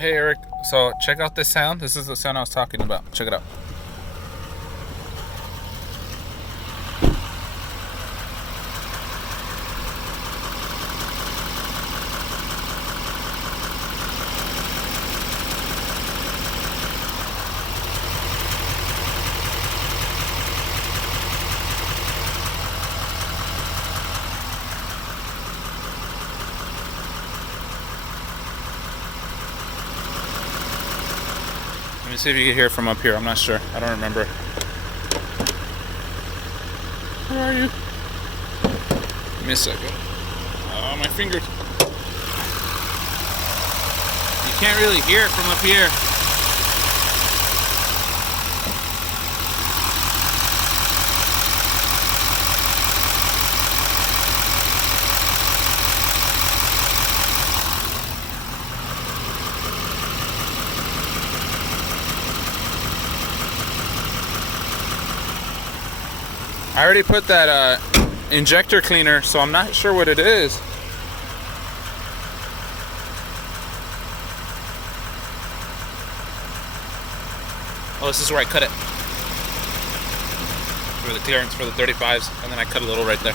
Hey Eric, so check out this sound. This is the sound I was talking about. Check it out. Let me see if you can hear it from up here. I'm not sure. I don't remember. Where are you? Give me a second. Oh, my fingers. You can't really hear it from up here. I already put that injector cleaner, so I'm not sure what it is. Oh, this is where I cut it. For the clearance for the 35s, and then I cut a little right there.